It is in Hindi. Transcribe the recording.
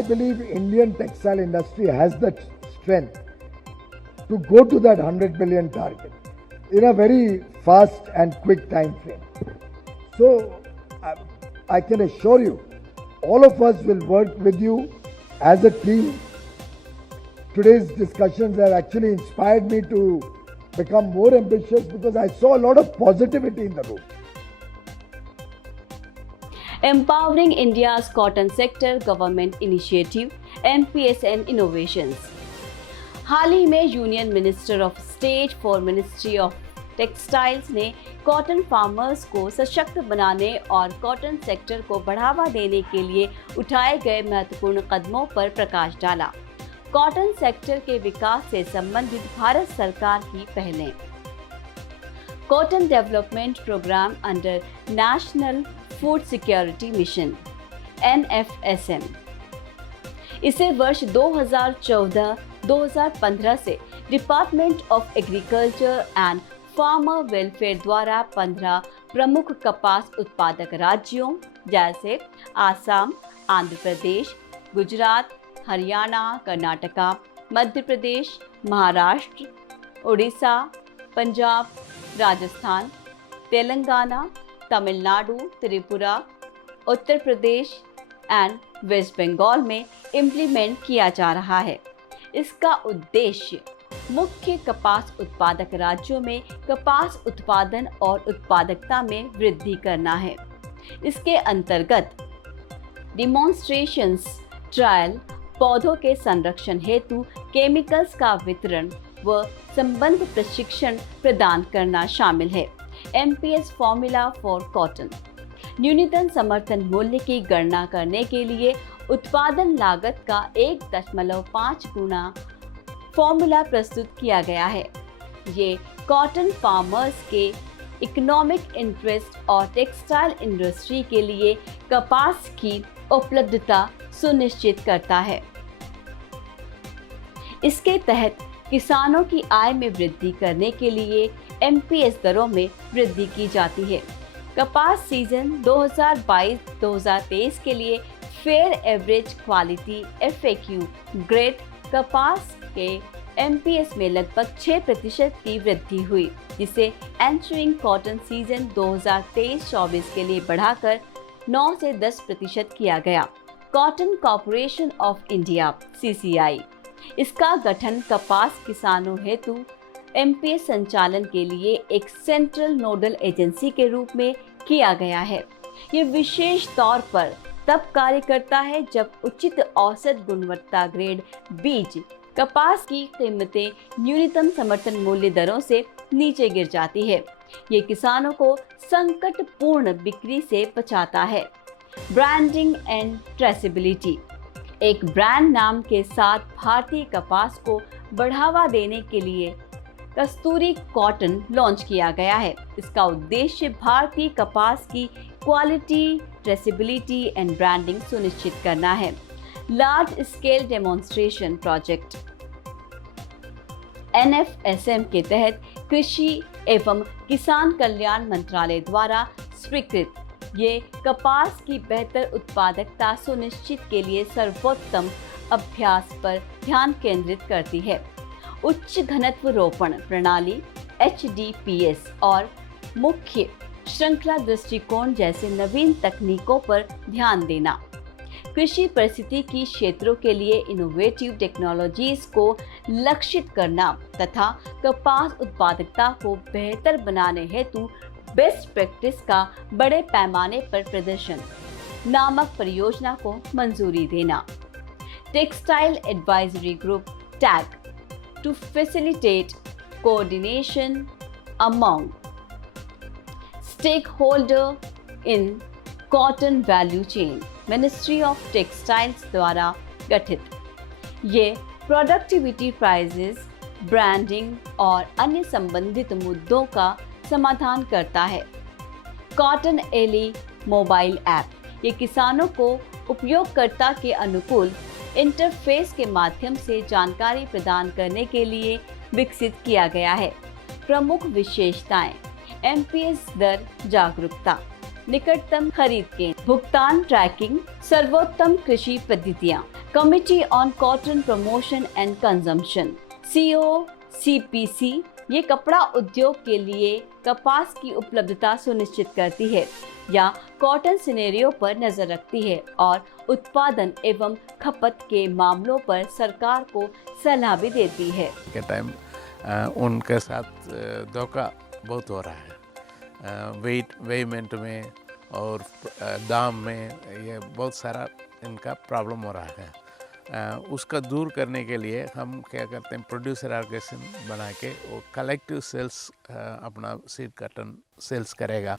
I believe Indian textile industry has the strength to go to that 100 billion target in a very fast and quick time frame. So I can assure you, all of us will work with you as a team. Today's discussions have actually inspired me to become more ambitious because I saw a lot of positivity in the room. Empowering India's cotton sector government initiative MPSN innovations. हाल ही में union minister of state for ministry of textiles ने कॉटन फार्मर्स को सशक्त बनाने और कॉटन सेक्टर को बढ़ावा देने के लिए उठाए गए महत्वपूर्ण कदमों पर प्रकाश डाला। कॉटन सेक्टर के विकास से संबंधित भारत सरकार की पहलें। Cotton development programme under national food security mission NFSM। इसे वर्ष 2014-2015 से department of agriculture and farmer welfare द्वारा 15 प्रमुख कपास उत्पादक राज्यों जैसे आसाम, आंध्र प्रदेश, गुजरात, हरियाणा, कर्नाटका, मध्य प्रदेश, महाराष्ट्र, उड़ीसा, पंजाब, राजस्थान, तेलंगाना, तमिलनाडु, त्रिपुरा, उत्तर प्रदेश एंड वेस्ट बंगाल में इम्प्लीमेंट किया जा रहा है। इसका उद्देश्य मुख्य कपास उत्पादक राज्यों में कपास उत्पादन और उत्पादकता में वृद्धि करना है। इसके अंतर्गत डिमॉन्स्ट्रेशंस ट्रायल, पौधों के संरक्षण हेतु केमिकल्स का वितरण व संबंध प्रशिक्षण प्रदान करना शामिल है। MPS formula for cotton. न्यूनतम समर्थन मूल्य की गणना करने के लिए उत्पादन लागत का 1.5 गुना फॉर्मूला प्रस्तुत किया गया है। ये कॉटन फार्मर्स के इकोनॉमिक इंटरेस्ट और टेक्सटाइल इंडस्ट्री के लिए कपास की उपलब्धता सुनिश्चित करता है। इसके तहत किसानों की आय में वृद्धि करने के लिए MPS दरों में वृद्धि की जाती है। कपास सीजन 2022-2023 के लिए fair average quality FAQ grade कपास के MPS में लगभग 6% की वृद्धि हुई, जिसे एंटरिंग कॉटन सीजन 2023-24 के लिए बढ़ाकर 9 से 10% किया गया। Cotton corporation of India CCI, इसका गठन कपास किसानों हेतु MPS संचालन के लिए एक सेंट्रल नोडल एजेंसी के रूप में किया गया है। ये विशेष तौर पर तब कार्य करता है जब उचित औसत गुणवत्ता ग्रेड बीज कपास की कीमतें न्यूनतम समर्थन मूल्य दरों से नीचे गिर जाती है। ये किसानों को संकटपूर्ण बिक्री से बचाता है। Branding and traceability. एक ब्रांड नाम के साथ भारतीय कपास को बढ़ावा देने के लिए कस्तूरी कॉटन लॉन्च किया गया है। इसका उद्देश्य भारतीय कपास की क्वालिटी, ट्रेसेबिलिटी एंड ब्रांडिंग सुनिश्चित करना है। Large scale demonstration project NFSM के तहत कृषि एवं किसान कल्याण मंत्रालय द्वारा स्वीकृत ये कपास की बेहतर उत्पादकता सुनिश्चित के लिए सर्वोत्तम अभ्यास पर ध्यान केंद्रित करती है। उच्च घनत्व रोपण प्रणाली HDPS और मुख्य श्रृंखला दृष्टिकोण जैसे नवीन तकनीकों पर ध्यान देना। कृषि परिस्थितिकी क्षेत्रों के लिए इनोवेटिव टेक्नोलॉजीज को लक्षित करना तथा कपास उत्पादकता को बेहतर बनाने हेतु बेस्ट प्रैक्टिस का बड़े पैमाने पर प्रदर्शन नामक परियोजना को मंजूरी देना। Textile advisory group TAG to facilitate coordination among stakeholder in cotton value chain, ministry of textiles द्वारा गठित। ये प्रोडक्टिविटी प्राइजेस, ब्रांडिंग और अन्य संबंधित मुद्दों का समाधान करता है। कॉटन एली मोबाइल ऐप, ये किसानों को उपयोगकर्ता के अनुकूल इंटरफेस के माध्यम से जानकारी प्रदान करने के लिए विकसित किया गया है। प्रमुख विशेषताएं: MPS दर जागरूकता, निकटतम खरीद केंद्र, भुगतान ट्रैकिंग, सर्वोत्तम कृषि पद्धतियाँ, committee on cotton promotion and consumption, COCPC ये कपड़ा उद्योग के लिए कपास की उपलब्धता सुनिश्चित करती है या कॉटन सिनेरियो पर नजर रखती है और उत्पादन एवं खपत के मामलों पर सरकार को सलाह भी देती है। के टाइम उनके साथ धोखा बहुत हो रहा है, वेमेंट में और दाम में, ये बहुत सारा इनका प्रॉब्लम हो रहा है। उसका दूर करने के लिए हम क्या करते हैं, प्रोड्यूसर ऑर्गेनाइजेशन बना के वो कलेक्टिव सेल्स अपना सीड कॉटन सेल्स करेगा।